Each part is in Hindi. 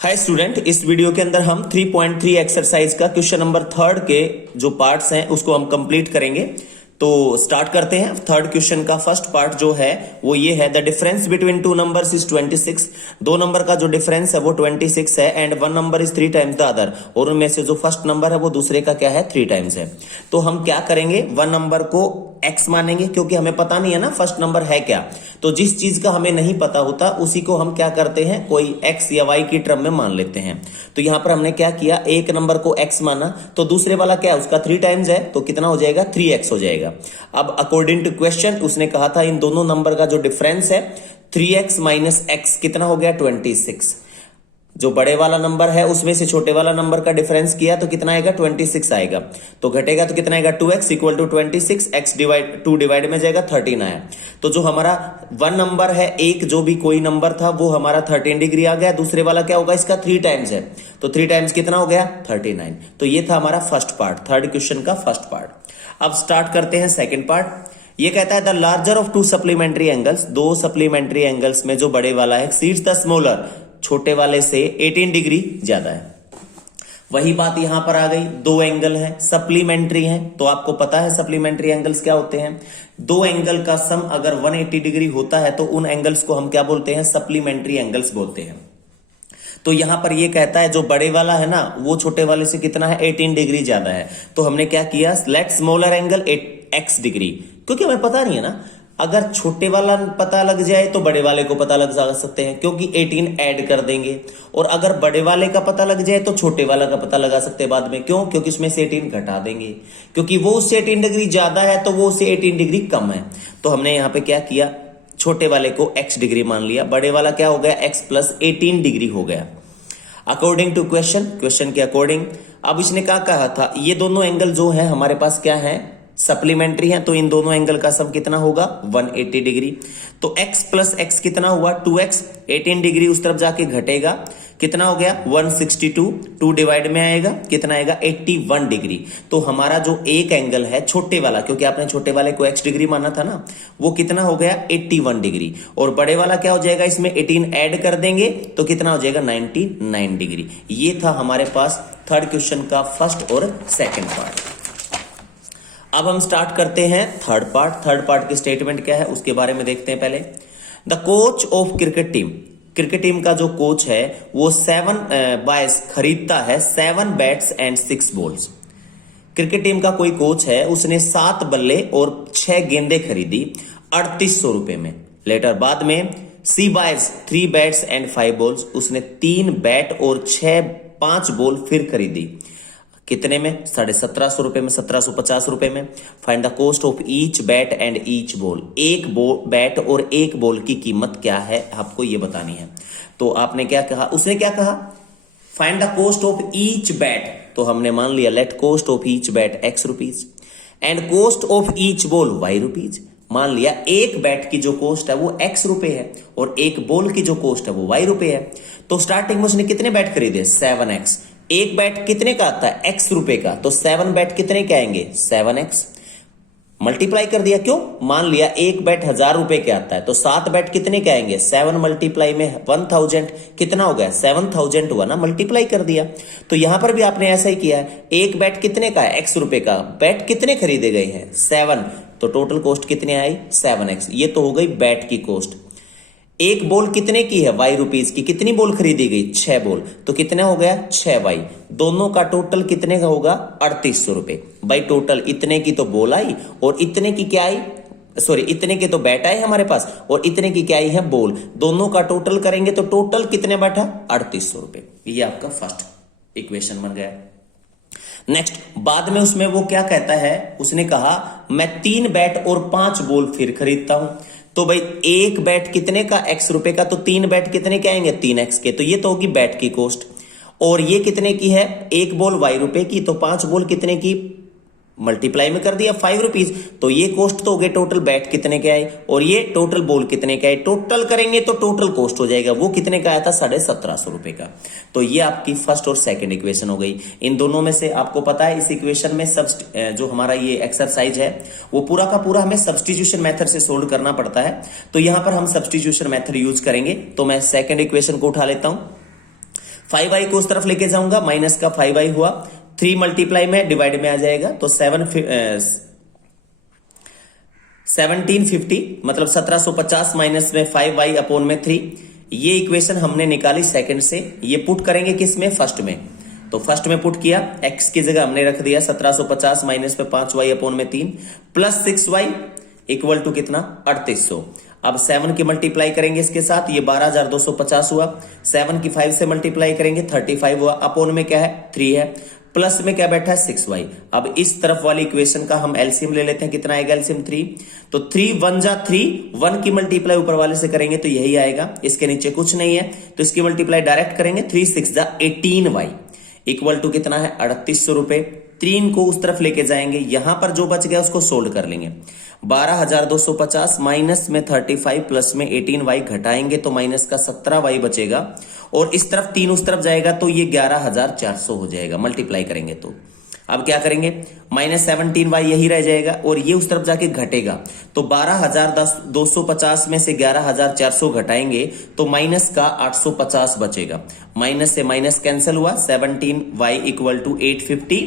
हाय स्टूडेंट, इस वीडियो के अंदर हम 3.3 एक्सरसाइज का क्वेश्चन नंबर 3 के जो पार्ट्स हैं उसको हम कंप्लीट करेंगे। तो स्टार्ट करते हैं। थर्ड क्वेश्चन का फर्स्ट पार्ट जो है वो ये है, the difference between two numbers is 26। दो नंबर का जो डिफरेंस है वो 26 है and one number is 3 times the other, और उनमें से जो फर्स्ट नंबर है वो दूसरे का क्या है, 3 टाइम्स है। तो हम क्या करेंगे, वन नंबर को x मानेंगे क्योंकि हमें पता नहीं है ना फर्स्ट नंबर है क्या। तो जिस चीज का हमें नहीं पता होता उसी को हम क्या करते हैं, कोई x या y की टर्म में मान लेते हैं। तो यहां पर हमने क्या किया, एक नंबर को x माना तो दूसरे वाला क्या है, उसका 3 टाइम्स है तो कितना हो जाएगा, 3x हो जाएगा। अब अकॉर्डिंग टू क्वेश्चन उसने कहा था इन दोनों नंबर का जो डिफरेंस है 3x माइनस x कितना हो गया, 26। जो बड़े वाला नंबर है उसमें से छोटे वाला नंबर का डिफरेंस किया तो कितना आएगा, 26 आएगा। तो घटेगा तो कितना आएगा, 2x equal to 26, x divide 2 divide में जाएगा 13 आया। तो जो हमारा वन नंबर है, एक जो भी कोई नंबर था वो हमारा 13 डिग्री आ गया। दूसरे वाला क्या होगा, इसका 3 टाइम्स है तो 3 टाइम्स कितना हो गया, 39। तो ये था हमारा फर्स्ट पार्ट, थर्ड क्वेश्चन का फर्स्ट पार्ट। अब स्टार्ट करते हैं सेकेंड पार्ट। ये कहता है the larger of to supplementary angles, दो सप्लीमेंट्री एंगल्स में जो बड़े वाला है एक्सीड्स द स्मॉलर, छोटे वाले से 18 डिग्री ज्यादा है। वही बात यहां पर आ गई, दो एंगल है सप्लीमेंट्री है, तो आपको पता है सप्लीमेंट्री एंगल्स क्या होते हैं। दो एंगल का सम अगर 180 डिग्री होता है तो उन एंगल्स को हम क्या बोलते हैं, सप्लीमेंट्री एंगल्स बोलते हैं। तो यहां पर ये कहता है जो बड़े वाला है ना वो छोटे वाले से कितना है, 18 डिग्री ज्यादा है। तो हमने क्या किया, let smaller angle x degree, क्योंकि हमें पता नहीं है ना, अगर छोटे वाला पता लग जाए तो बड़े वाले को पता लग सकते हैं क्योंकि 18 ऐड कर देंगे, और अगर बड़े वाले का पता लग जाए तो छोटे वाला का पता लगा सकते हैं बाद में। क्यों, क्योंकि उसमें से 18 घटा देंगे, क्योंकि वो उससे 18 डिग्री ज्यादा है तो वो उससे 18 डिग्री कम है। तो हमने यहां पे क्या किया, छोटे वाले को x डिग्री मान लिया, बड़े वाला क्या हो गया, x प्लस 18 डिग्री हो गया अकॉर्डिंग टू क्वेश्चन, क्वेश्चन के अकॉर्डिंग। अब इसने क्या कहा था, ये दोनों एंगल जो है हमारे पास क्या है, सप्लीमेंट्री है, तो इन दोनों एंगल का सम कितना होगा, 180 डिग्री। तो x प्लस x कितना हुआ, 2x, 18 डिग्री उस तरफ जाके घटेगा, कितना हो गया 162, 2 डिवाइड में आएगा कितना आएगा, 81 डिग्री। तो हमारा जो एक एंगल है छोटे वाला, क्योंकि आपने छोटे वाले को x डिग्री माना था ना, वो कितना हो गया 81 डिग्री, और बड़े वाला क्या हो जाएगा, इसमें 18 ऐड कर देंगे तो कितना हो जाएगा 99 डिग्री। ये था हमारे पास थर्ड क्वेश्चन का फर्स्ट और सेकेंड पार्ट। अब हम स्टार्ट करते हैं थर्ड पार्ट। थर्ड पार्ट की स्टेटमेंट क्या है उसके बारे में देखते हैं पहले। The coach of cricket team, cricket team का जो कोच है वो 7 बायस खरीदता है 7 bats and 6 balls. Cricket team का कोई कोच है, उसने 7 बल्ले और 6 गेंदें खरीदी 3800 रुपए में। लेटर बाद में सी बायस 3 बैट्स एंड 5 बॉल्स, उसने 3 बैट और 5 बॉल फिर खरीदी, कितने में, 1750 रुपए में, 1750 रुपए में। Find the cost of each bat and each ball, एक बैट और एक बॉल की कीमत क्या है आपको ये बतानी है। तो आपने क्या कहा, उसने क्या कहा, find the cost of each bat, तो हमने मान लिया let cost of each bat x rupees and cost of each ball y rupees. मान लिया एक बैट की जो कॉस्ट है वो x रुपए है और एक बॉल की जो कॉस्ट है वो y रुपए है। तो स्टार्टिंग में उसने कितने बैट खरीदे, 7x। एक बैट कितने का आता है, x रुपए का, तो 7 बैट कितने के आएंगे, 7x। मल्टीप्लाई कर दिया, क्यों, मान लिया एक बैट 1000 रुपए के आता है तो 7 बैट कितने के आएंगे, 7 मल्टीप्लाई में 1000 कितना हो गया, 7000 हुआ ना, मल्टीप्लाई कर दिया। तो यहां पर भी आपने ऐसा ही किया है, एक बैट कितने का है, x रुपए का, बैट कितने खरीदे गए हैं, 7, तो टोटल कॉस्ट कितने आई, 7x। ये तो हो गई बैट की कॉस्ट। एक बॉल कितने की है, y रुपीज की, कितनी बॉल खरीदी गई, 6 बॉल, तो कितना हो गया 6y। दोनों का टोटल कितने का होगा, 3800 रुपए। भाई टोटल इतने की तो बॉल आई और इतने की क्या आई, सॉरी इतने के तो बैट आए हमारे पास और इतने की क्या आई है, बॉल। दोनों का टोटल करेंगे तो टोटल कितने बैठा, 3800 रुपए। ये आपका फर्स्ट इक्वेशन बन गया। नेक्स्ट, बाद में उसमें वो क्या कहता है, उसने कहा मैं 3 बैट और 5 बॉल फिर खरीदता हूं। तो भाई एक बैट कितने का, x रुपए का, तो 3 बैट कितने के आएंगे, 3x के, तो ये तो होगी बैट की कॉस्ट। और ये कितने की है, एक बॉल y रुपए की, तो 5 बॉल कितने की, मल्टीप्लाई में कर दिया 5 रुपीज, तो ये कॉस्ट तो हो गए टोटल बैट कितने के आए, और ये टोटल बॉल कितने के आए, टोटल करेंगे तो टोटल कॉस्ट हो जाएगा, वो कितने का आया था, 1750 रुपए का। तो ये आपकी फर्स्ट और सेकंड इक्वेशन हो गई। इन दोनों में से आपको पता है इस इक्वेशन में जो हमारा ये एक्सरसाइज है वो पूरा का पूरा हमें सब्स्टिट्यूशन मेथड से सोल्व करना पड़ता है। तो यहां पर हम सब्स्टिट्यूशन मेथड यूज करेंगे। तो मैं सेकेंड इक्वेशन को उठा लेता हूं। 5y को उस तरफ लेके जाऊंगा, माइनस का 5y हुआ, 3 मल्टीप्लाई में डिवाइड में आ जाएगा, तो 1750 मतलब 1750 माइनस में 5y अपॉन में 3। ये इक्वेशन हमने निकाली सेकंड से, ये पुट करेंगे किस में, फर्स्ट में। तो फर्स्ट में पुट किया, x की जगह हमने रख दिया 1750 माइनस में 5y अपॉन में 3 प्लस 6y इक्वल टू कितना, 3800। अब 7 की मल्टीप्लाई करेंगे इसके साथ, ये 12250 हुआ, 7 की 5 से मल्टीप्लाई करेंगे 35 हुआ, अपॉन में क्या है, 3 है, प्लस में क्या बैठा है, 6y। अब इस तरफ वाली इक्वेशन का हम एलसीएम ले लेते हैं, कितना आएगा एलसीएम, 3। तो 3 1 जा 3, 1 की मल्टीप्लाई ऊपर वाले से करेंगे तो यही आएगा, इसके नीचे कुछ नहीं है तो इसकी मल्टीप्लाई डायरेक्ट करेंगे, 3 6 जा 18y इक्वल टू कितना है, 3800 रुपए। 3 को उस तरफ लेके जाएंगे, यहां पर जो बच गया उसको सोल्ड कर लेंगे, 12250 माइनस में 35 प्लस में 18y घटाएंगे तो माइनस का 17y बचेगा, और इस तरफ 3 उस तरफ जाएगा तो ये 11400 हो जाएगा, मल्टीप्लाई करेंगे तो। अब क्या करेंगे, माइनस 17y यही रह जाएगा और ये उस तरफ जाके घटेगा, तो 12250 में से 11400 घटाएंगे तो माइनस का 850 बचेगा, माइनस से माइनस कैंसिल हुआ, 17y इक्वल टू 850।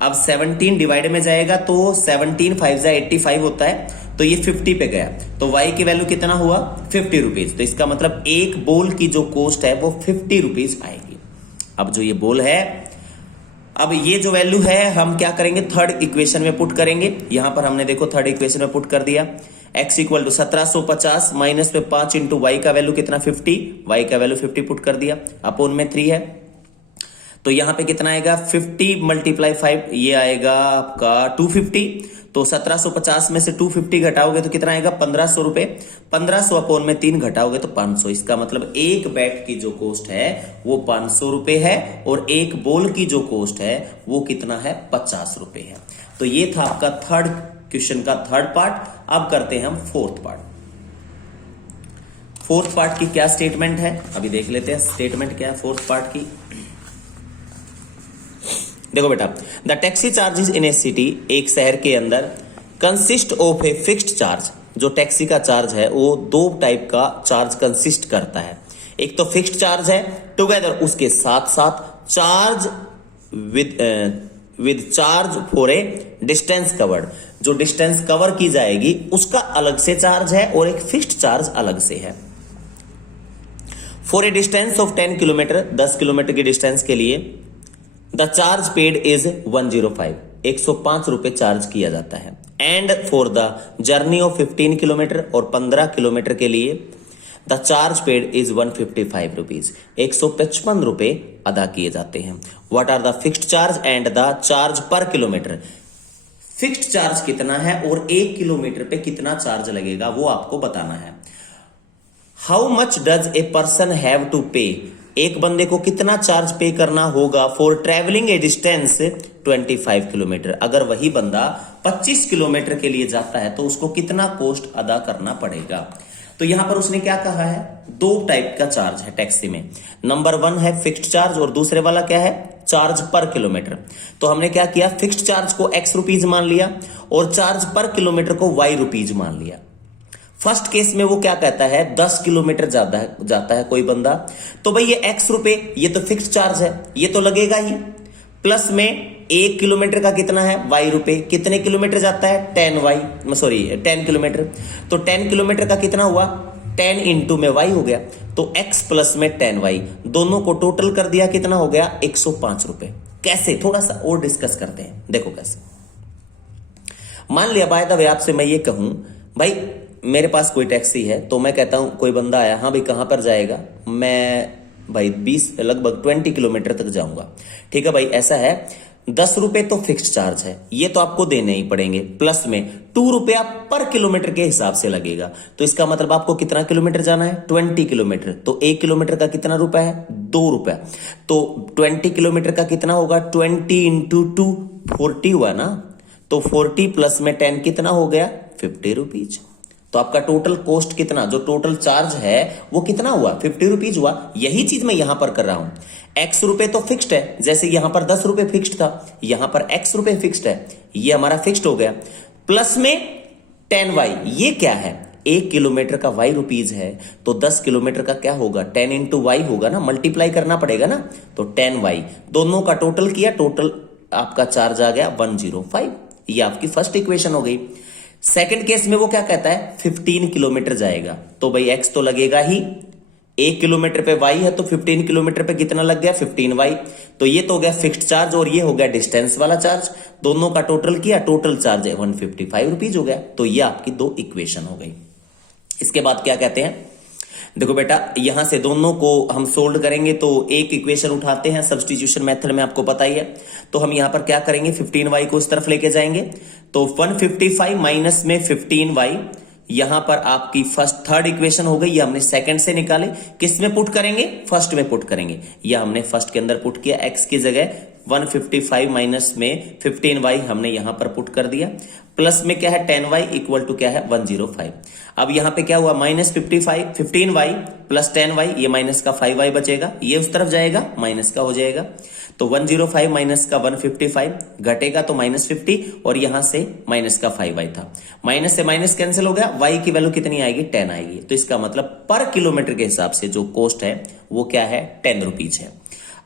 अब 17 डिवाइड में जाएगा तो 17 5 जा 85 होता है, तो ये 50 पे गया, तो y की वैल्यू कितना हुआ, 50 रुपीज। तो इसका मतलब एक बोल की जो कॉस्ट है वो 50 रुपीज आएगी। अब जो ये बोल है, अब ये जो वैल्यू है हम क्या करेंगे, थर्ड इक्वेशन में पुट करेंगे। यहां पर हमने देखो थर्ड इक्वेशन में पुट कर दिया, x इक्वल टू 1750 माइनस में 5 इंटू वाई का वैल्यू कितना, 50, वाई का वैल्यू 50 पुट कर दिया, अपॉन में 3 है, तो यहां पे कितना आएगा, 50 मल्टीप्लाई 5, ये आएगा आपका 250। तो 1750 में से 250 घटाओगे तो कितना आएगा, 1500 रुपए, 1500 अपॉन में 3 घटाओगे तो 500। इसका मतलब एक बैट की जो कॉस्ट है वो 500 रुपए है, और एक बॉल की जो कॉस्ट है वो कितना है, 50 रुपए है। तो ये था आपका थर्ड क्वेश्चन का थर्ड पार्ट। अब करते हैं हम फोर्थ पार्ट। फोर्थ पार्ट की क्या स्टेटमेंट है, अभी देख लेते हैं स्टेटमेंट क्या है फोर्थ पार्ट की। देखो बेटा, the taxi charges in A city, एक शहर के अंदर, consist of a fixed charge. जो टैक्सी का चार्ज है वो दो टाइप का चार्ज कंसिस्ट करता है, एक तो फिक्स्ड चार्ज है, टुगेदर उसके साथ साथ charge with charge for a distance covered. जो डिस्टेंस कवर की जाएगी उसका अलग से चार्ज है और एक फिक्स्ड चार्ज अलग से है। For a distance of 10 kilometre, 10 kilometre की डिस्टेंस के लिए द चार्ज पेड इज 105, 105 रुपए चार्ज किया जाता है। And for the journey of 15 kilometre, और 15 किलोमीटर के लिए the charge paid is 155 rupees, 155 रुपए अदा किए जाते हैं। What are the fixed charge and the charge per kilometre, fixed charge कितना है और 1 किलोमीटर पे कितना चार्ज लगेगा वो आपको बताना है। How much does a person have to pay, एक बंदे को कितना चार्ज पे करना होगा for travelling a distance 25 kilometre. अगर वही बंदा 25 किलोमीटर के लिए जाता है तो उसको कितना कॉस्ट अदा करना पड़ेगा। तो यहां पर उसने क्या कहा है, दो टाइप का चार्ज है टैक्सी में। नंबर 1 है फिक्स्ड चार्ज और दूसरे वाला क्या है, चार्ज पर किलोमीटर। तो हमने क्या किया, फिक्स्ड चार्ज को x रुपीज मान लिया और चार्ज पर किलोमीटर को y रुपीज मान लिया। फर्स्ट केस में वो क्या कहता है, 10 किलोमीटर जाता है कोई बंदा, तो भाई ये x रुपए, ये तो फिक्स्ड चार्ज है, ये तो लगेगा ही, प्लस में 1 किलोमीटर का कितना है, y रुपए, कितने किलोमीटर जाता है, 10 किलोमीटर, तो 10 किलोमीटर का कितना हुआ, 10 इंटू में y हो गया, तो x प्लस में 10y, दोनों को टोटल कर दिया, कितना हो गया, 105 रुपए। कैसे, थोड़ा सा और डिस्कस करते हैं, देखो कैसे। मान लिया बाय द वे आपसे मैं ये कहूं, भाई मेरे पास कोई टैक्सी है, तो मैं कहता हूं कोई बंदा आया, हाँ भाई कहां पर जाएगा, मैं भाई 20 लगभग 20 किलोमीटर तक जाऊंगा। ठीक है भाई, ऐसा है, 10 रुपए तो फिक्स्ड चार्ज है, ये तो आपको देने ही पड़ेंगे, प्लस में 2 रुपया पर किलोमीटर के हिसाब से लगेगा। तो इसका मतलब आपको कितना किलोमीटर जाना है, 20 किलोमीटर, तो 1 किलोमीटर का कितना रुपया है, 2 रुपया, तो 20 किलोमीटर का कितना होगा, 20 इंटू 2 40 हुआ ना, तो 40 प्लस में 10 कितना हो गया, 50 रुपीज। तो आपका टोटल कॉस्ट कितना, जो टोटल चार्ज है वो कितना हुआ, 50 रुपीज हुआ। यही चीज मैं यहां पर कर रहा हूं, x रुपए तो फिक्स्ड है, जैसे यहां पर 10 रुपए फिक्स्ड था, यहां पर x रुपए फिक्स्ड है, ये हमारा फिक्स्ड हो गया, प्लस में 10y, ये क्या है, 1 किलोमीटर का y रुपीज है तो 10 किलोमीटर का क्या होगा 10 इंटू वाई होगा ना, मल्टीप्लाई करना पड़ेगा ना, तो 10y दोनों का टोटल किया, टोटल आपका चार्ज आ गया 105। ये आपकी फर्स्ट इक्वेशन हो गई। सेकंड केस में वो क्या कहता है 15 किलोमीटर जाएगा, तो भाई x तो लगेगा ही, 1 किलोमीटर पे y है तो 15 किलोमीटर पे कितना लग गया 15y, तो ये तो हो गया फिक्स्ड चार्ज और ये हो गया डिस्टेंस वाला चार्ज, दोनों का टोटल किया, टोटल चार्ज है 155 रुपीज हो गया। तो ये आपकी दो इक्वेशन हो गई। इसके बाद क्या कहते हैं, देखो बेटा यहां से दोनों को हम सोल्व करेंगे तो एक इक्वेशन उठाते हैं, सब्स्टिट्यूशन मेथड में आपको पता ही है, तो हम यहां पर क्या करेंगे 15y को इस तरफ लेके जाएंगे, तो 155 माइनस में 15y, यहां पर आपकी थर्ड इक्वेशन हो गई, ये हमने सेकंड से निकाले, किस में पुट करेंगे फर्स्ट में पुट करेंगे, यह हमने फर्स्ट के अंदर पुट किया, x की जगह 155 माइनस में 15y हमने यहां पर पुट कर दिया, प्लस में क्या है 10y इक्वल टू क्या है 105। अब यहां पे क्या हुआ माइनस 15y प्लस 10y, ये माइनस का 5y बचेगा, ये उस तरफ जाएगा माइनस का हो जाएगा, तो 105 माइनस का 155 घटेगा तो माइनस 50 और यहां से माइनस का 5y था, माइनस से माइनस कैंसिल हो गया, y की वैल्यू कितनी आएगी 10 आएगी, तो इसका मतलब पर किलोमीटर के हिसाब से जो कॉस्ट है वो क्या है 10 रुपीज है।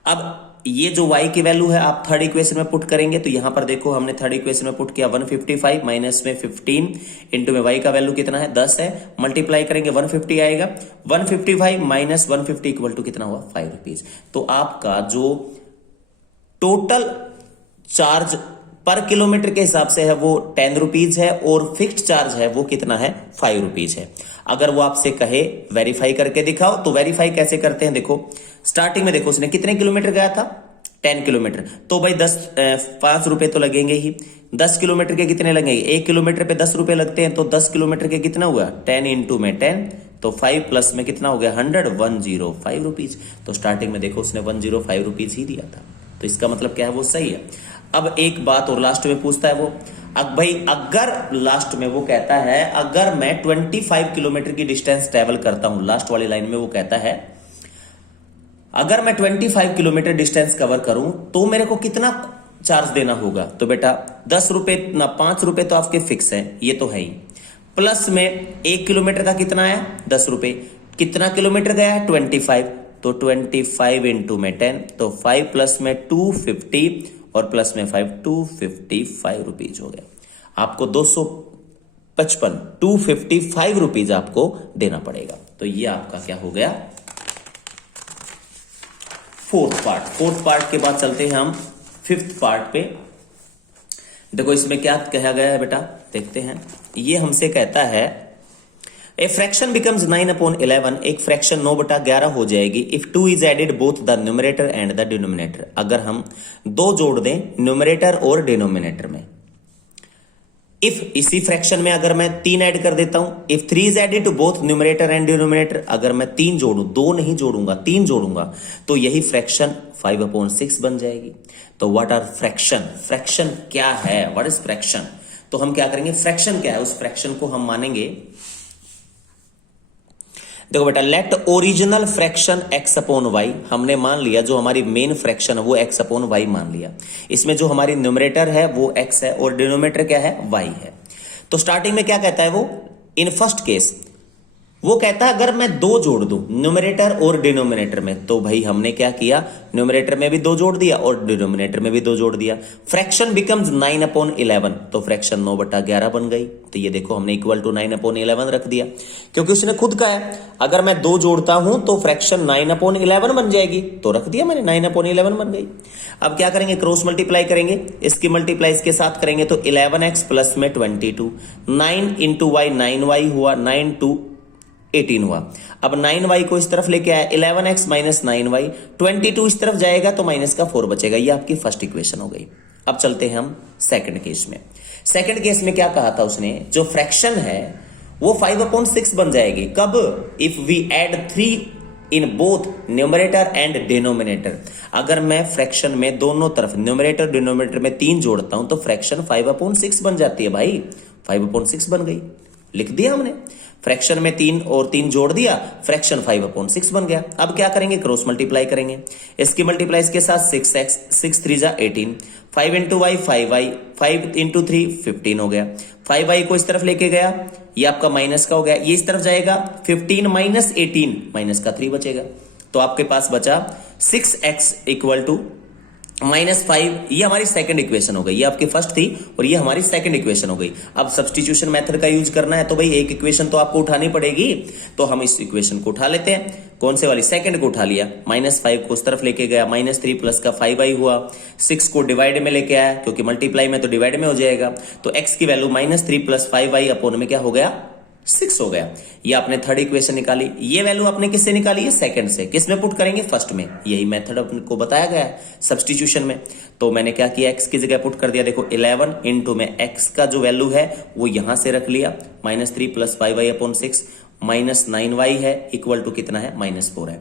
अब ये जो y की वैल्यू है आप थर्ड इक्वेशन में पुट करेंगे, तो यहां पर देखो हमने थर्ड इक्वेशन में पुट किया 155 माइनस में 15 इंटू में y का वैल्यू कितना है 10 है, मल्टीप्लाई करेंगे 150 आएगा, 155 माइनस 150 इक्वल टू कितना हुआ 5 रुपीज। तो आपका जो टोटल चार्ज पर किलोमीटर के हिसाब से है वो 10 रुपीज है और फिक्स्ड चार्ज है वो कितना है 5 रुपीज है। अगर वो आपसे कहे वेरीफाई करके दिखाओ तो वेरीफाई कैसे करते हैं, देखो स्टार्टिंग में देखो उसने कितने किलोमीटर गया था 10 किलोमीटर, तो भाई 5 रुपए तो लगेंगे ही, 10 किलोमीटर के कितने लगेंगे 1 किलोमीटर पे 10 रुपए लगते हैं, तो 10 किलोमीटर के कितना हुआ 10 इंटू में 10, तो 5 प्लस में कितना हो गया 105 रुपीज, तो स्टार्टिंग में देखो उसने 105 रुपीज ही दिया था, तो इसका मतलब क्या है वो सही है। अब एक बात और लास्ट में पूछता है वो, अब भाई अगर लास्ट में वो कहता है अगर मैं 25 किलोमीटर की डिस्टेंस ट्रेवल करता हूं, लास्ट वाली लाइन में वो कहता है अगर मैं 25 किलोमीटर डिस्टेंस कवर करूं तो मेरे को कितना चार्ज देना होगा, तो बेटा 10 रुपए ना 5 रुपए तो आपके फिक्स है, ये तो है ही, प्लस में 1 किलोमीटर का कितना आया 10 रुपए, कितना किलोमीटर गया है 25, तो 25 इंटू में 10, तो 5 प्लस में 250 और प्लस में 5 255 रुपीज हो गया। आपको 255 रुपीज आपको देना पड़ेगा। तो ये आपका क्या हो गया फोर्थ पार्ट के बाद चलते हैं हम फिफ्थ पार्ट पे। देखो इसमें क्या कहा गया है बेटा, देखते हैं। ये हमसे कहता है ए फ्रैक्शन बिकम्स 9/11, एक फ्रैक्शन 9/11 हो जाएगी if 2 is added both the numerator and the denominator, अगर हम 2 जोड़ दें न्यूमरेटर और डिनोमिनेटर में। इफ इसी फ्रैक्शन में अगर मैं 3 ऐड कर देता हूं, if 3 is added to both numerator and denominator, अगर मैं 3 जोड़ूं, 2 नहीं जोड़ूंगा 3 जोड़ूंगा, तो यही फ्रैक्शन 5/6 बन जाएगी। तो व्हाट आर फ्रैक्शन, फ्रैक्शन क्या है, व्हाट इज फ्रैक्शन, तो हम क्या करेंगे फ्रैक्शन क्या है उस फ्रैक्शन को हम मानेंगे। देखो बेटा लेट ओरिजिनल फ्रैक्शन x/y, हमने मान लिया जो हमारी मेन फ्रैक्शन है वो x/y मान लिया, इसमें जो हमारी न्यूमरेटर है वो x है और डिनोमिनेटर क्या है y है। तो स्टार्टिंग में क्या कहता है वो, इन फर्स्ट केस वो कहता है अगर मैं 2 जोड़ दूं न्यूमरेटर और डिनोमिनेटर में, तो भाई हमने क्या किया न्यूमरेटर में भी 2 जोड़ दिया और डिनोमिनेटर में भी 2 जोड़ दिया, फ्रैक्शन बिकम्स 9/11, तो फ्रैक्शन 9/11 बन गई। तो ये देखो हमने इक्वल टू 9/11 रख दिया, क्योंकि उसने खुद कहा है अगर मैं 2 जोड़ता हूं तो फ्रैक्शन 9/11 बन जाएगी, तो रख दिया मैंने 9/11 बन गई। अब क्या करेंगे क्रॉस मल्टीप्लाई करेंगे, इसकी मल्टीप्लाई इसके साथ करेंगे तो 11x प्लस में 22, 9 इंटू वाई 9y हुआ, 9 2 18 हुआ। अब 9y को इस तरफ लेके आया 11x माइनस 9y, 22 इस तरफ जाएगा तो माइनस का 4 बचेगा। ये आपकी फर्स्ट इक्वेशन हो गई। अब चलते हैं हम सेकंड केस में। सेकंड केस में क्या कहा था उसने, जो फ्रैक्शन है वो 5/6 बन जाएगी। कब, if we add 3 in both numerator and denominator, अगर मैं फ्रैक्शन में दोनों तरफ न्यूमरेटर डिनोमिनेटर में 3 जोड़ता हूं तो फ्रैक्शन 5/6 बन जाती है भाई, 5/6 बन गई। लिख दिया हमने। फ्रैक्शन में 3 और 3 जोड़ दिया, फ्रैक्शन 5/6 बन गया। अब क्या करेंगे, क्रॉस मल्टीप्लाई करेंगे। इसकी मल्टीप्लाई इसके साथ 6x, 6 3 जा 18, 5 इंटू वाई 5y, 5 इंटू 3 15 हो गया। 5y को इस तरफ लेके गया, ये आपका माइनस का हो गया, ये इस तरफ जाएगा 15 माइनस 18, माइनस का 3 बचेगा। तो आपके पास बचा 6x इक्वल टू -5। ये हमारी सेकंड इक्वेशन हो गई, ये आपकी फर्स्ट थी और ये हमारी सेकंड इक्वेशन हो गई। अब सब्स्टिट्यूशन मेथड का यूज करना है तो भाई एक इक्वेशन तो आपको उठानी पड़ेगी, तो हम इस इक्वेशन को उठा लेते हैं। कौन से वाली, सेकंड को उठा लिया। -5 को उस तरफ लेके गया, -3 प्लस का 5y हुआ। 6 को डिवाइड में लेके आया, क्योंकि मल्टीप्लाई में तो डिवाइड में हो जाएगा, तो x की वैल्यू -3 प्लस 5y अपोन में क्या हो गया, 6 हो गया। ये आपने थर्ड इक्वेशन निकाली। ये वैल्यू आपने किससे निकाली है, सेकंड से। किस में पुट करेंगे, फर्स्ट में। यही मेथड आपको बताया गया है सब्स्टिट्यूशन में। तो मैंने क्या किया, x की जगह पुट कर दिया। देखो 11 इंटू में x का जो वैल्यू है वो यहां से रख लिया, -3 प्लस 5y अपॉन 6, -9y है, इक्वल टू कितना है, -4 है।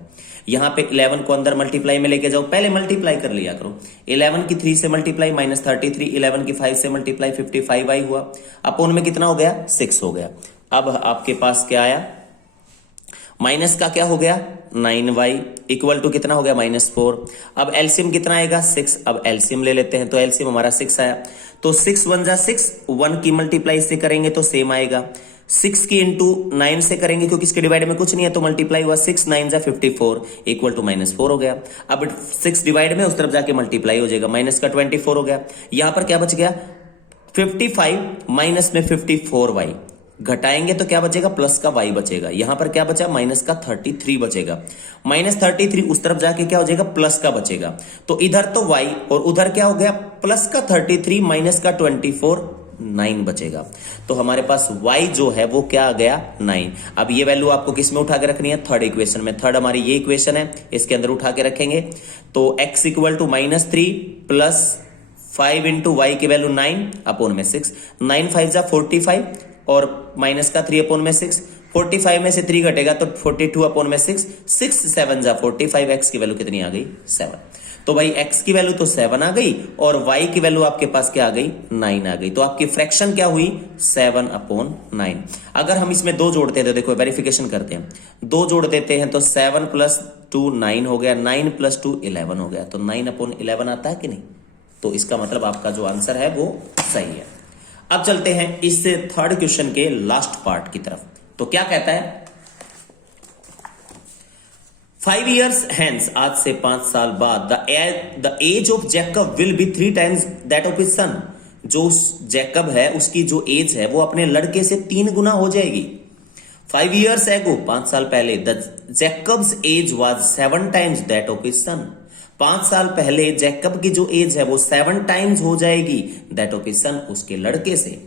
यहां पे 11 को अंदर मल्टीप्लाई में लेके जाओ, पहले मल्टीप्लाई कर लिया करो। 11 की 3 से मल्टीप्लाई -33, 11 की 5 से मल्टीप्लाई 55y हुआ, अपोन में कितना हो गया, 6 हो गया। अब आपके पास क्या आया, माइनस का क्या हो गया, 9y इक्वल टू कितना हो गया, -4। अब एलसीएम कितना आएगा, 6। अब एलसीएम ले लेते हैं, तो एलसीएम हमारा 6 आया। तो 6 1 जा 6, 1 की मल्टीप्लाई से करेंगे तो सेम आएगा। 6 की इंटू 9 से करेंगे, क्योंकि इसके डिवाइड में कुछ नहीं है, तो मल्टीप्लाई हुआ, 6 9 जा 54 इक्वल टू -4 हो गया। अब 6 डिवाइड में उस तरफ जाके मल्टीप्लाई हो जाएगा, माइनस का 24 हो गया। यहां पर क्या बच गया, 55 माइनस में 54y, घटाएंगे तो क्या बचेगा, प्लस का y बचेगा। यहां पर क्या बचा, माइनस का 33 बचेगा। -33 उस तरफ जाके क्या हो जाएगा, प्लस का बचेगा। तो इधर तो y और उधर क्या हो गया, प्लस का 33 माइनस का 24, 9 बचेगा। तो हमारे पास y जो है वो क्या आ गया, 9। अब ये वैल्यू आपको किस में उठा के रखनी है, थर्ड इक्वेशन में। थर्ड हमारी ये इक्वेशन है, इसके अंदर उठा के रखेंगे। तो x equal to -3 plus 5 into Y की वैल्यू 9 अपोन में 6, 9 5 जा 45 और माइनस का 3 अपोन में 6, 45 में से 3 घटेगा तो 42 अपोन में 6, 6 7 जा 45, एक्स की वैल्यू कितनी आ गई, 7। तो भाई एक्स की वैल्यू तो 7 आ गई और वाई की वैल्यू आपके पास क्या आ गई, 9 आ गई। तो आपकी फ्रैक्शन क्या हुई, 7 अपोन 9। अगर हम इसमें 2 जोड़ते हैं तो देखो वेरिफिकेशन करते हैं, 2 जोड़ देते हैं तो 7 प्लस 2 9 हो गया, 9 प्लस 2 11 हो गया। तो 9 अपोन 11 आता है कि नहीं, तो इसका मतलब आपका जो आंसर है वो सही है। अब चलते हैं इस थर्ड क्वेश्चन के लास्ट पार्ट की तरफ। तो क्या कहता है, 5 years hence, आज से 5 साल बाद, the age of Jacob will be 3 times that of his son. जो जैकब है उसकी जो एज है वो अपने लड़के से 3 गुना हो जाएगी। 5 years ago, 5 साल पहले, the Jacob's age was 7 times that of his son. 5 साल पहले जैकब की जो एज है वो 7 टाइम्स हो जाएगी दैट ऑफ हिज सन, उसके लड़के से।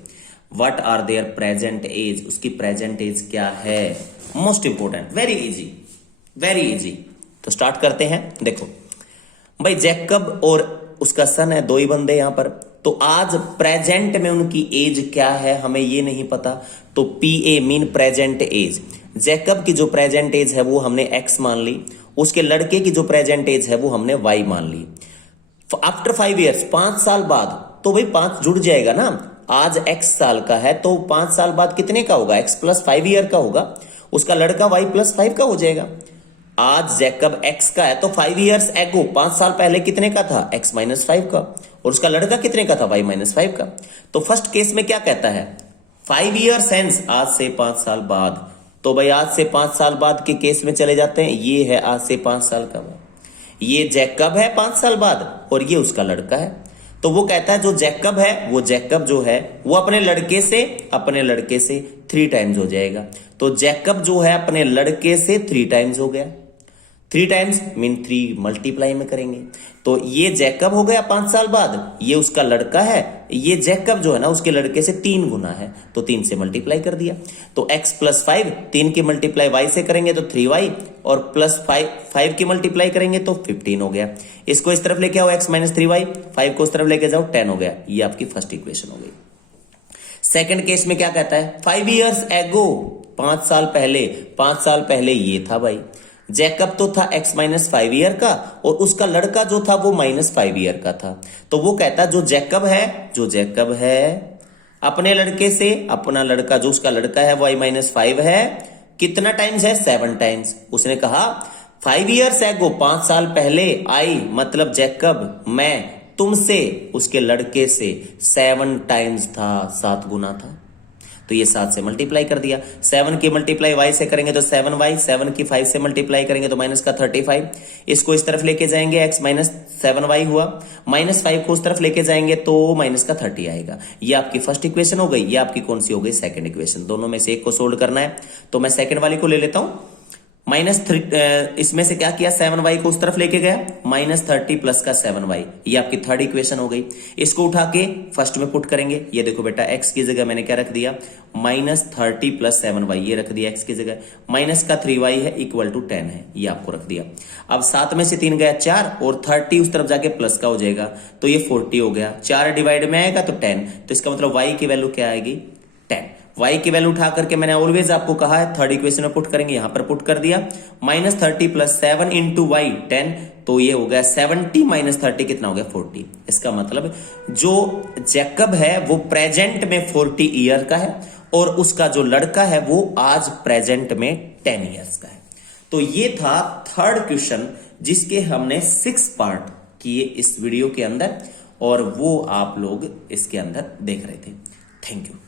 What are their present age, उसकी प्रेजेंट एज क्या है, most important, very easy, very easy. तो स्टार्ट करते हैं। देखो भाई जैकब और उसका सन है, 2 ही बंदे यहां पर। तो आज प्रेजेंट में उनकी एज क्या है हमें ये नहीं पता, तो PA mean present age. Jacob की जो प्रेजेंट एज है वो हमने x मान ली, उसके लड़के की जो प्रेजेंट एज है वो हमने y मान ली। आफ्टर 5 years, 5 साल बाद, तो भाई 5 जुड़ जाएगा ना। आज x साल का है तो 5 साल बाद कितने का होगा, x प्लस 5 ईयर का होगा, उसका लड़का y प्लस 5 का हो जाएगा। आज जैकब x का है तो 5 years ago, 5 साल पहले कितने का था, x माइनस 5 का, और उसका लड़का कितने का था, y माइनस 5 का। तो फर्स्ट केस में क्या कहता है, 5 years hence, आज से 5 साल बाद। तो भाई आज से 5 साल बाद के केस में चले जाते हैं, ये है आज से 5 साल का, ये जैकब है 5 साल बाद और ये उसका लड़का है। तो वो कहता है जो जैकब है, वो जैकब जो है वो अपने लड़के से 3 टाइम्स हो जाएगा। तो जैकब जो है अपने लड़के से 3 टाइम्स हो गया। 3 टाइम्स मीन 3 मल्टीप्लाई में करेंगे, तो ये जैकब हो गया 5 साल बाद, ये उसका लड़का है, ये जैकब जो है ना उसके लड़के से 3 गुना है, तो 3 से मल्टीप्लाई कर दिया। तो x प्लस 5, 3 की मल्टीप्लाई y से करेंगे तो 3y, और प्लस 5 की मल्टीप्लाई करेंगे तो 15 हो गया। इसको इस तरफ लेके आओ, x माइनस 3y, 5 को इस तरफ लेके जाओ, 10 हो गया। ये आपकी फर्स्ट इक्वेशन हो गई। सेकंड केस में क्या कहता है, 5 years ago, 5 साल पहले ये था भाई, जैकब तो था x माइनस 5 ईयर का और उसका लड़का जो था वो -5 ईयर का था। तो वो कहता जो जैकब है अपने लड़के से अपना लड़का जो उसका लड़का है वो i-5 है, कितना टाइम्स है? 7 टाइम्स। उसने कहा 5 years ago, 5 साल पहले, आई मतलब जैकब, मैं तुमसे उसके लड़के से 7 टाइम्स था, 7 गुना था। तो ये 7 से मल्टीप्लाई कर दिया। 7 की मल्टीप्लाई y से करेंगे तो 7y, 7 की 5 से मल्टीप्लाई करेंगे तो माइनस का 35। इसको इस तरफ लेके जाएंगे x माइनस 7y हुआ, -5 को उस तरफ लेके जाएंगे तो माइनस का 30 आएगा। ये आपकी फर्स्ट इक्वेशन हो गई। ये आपकी कौन सी हो गई? Second equation. दोनों में से एक को सोल्व करना है, तो मैं सेकंड वाली को ले लेता हूं। -3, इसमें से क्या किया? 7y को उस तरफ लेके गया, -30 प्लस का 7y, ये आपकी थर्ड इक्वेशन हो गई। इसको उठा के फर्स्ट में पुट करेंगे। ये देखो बेटा, x की जगह मैंने क्या रख दिया? -30 प्लस 7y, ये रख दिया x की जगह। माइनस का 3y है इक्वल टू 10 है, ये आपको रख दिया। अब 7 में से 3 गया 4, और 30 उस तरफ जाके प्लस का हो जाएगा, तो ये 40 हो गया। 4 डिवाइड में आएगा तो 10, तो इसका मतलब y की वैल्यू क्या आएगी? 10। y की वैल्यू उठा करके मैंने ऑलवेज आपको कहा है थर्ड इक्वेशन में पुट करेंगे, यहां पर पुट कर दिया। -30 प्लस 7 इंटू वाई 10, तो ये हो गया 70 माइनस 30 कितना हो गया? 40। इसका मतलब जो जैकब है वो प्रेजेंट में 40 ईयर का है, और उसका जो लड़का है वो आज प्रेजेंट में 10 ईयर्स का है। तो ये था थर्ड क्वेश्चन, जिसके हमने 6 पार्ट किए इस वीडियो के अंदर, और वो आप लोग इसके अंदर देख रहे थे। Thank you.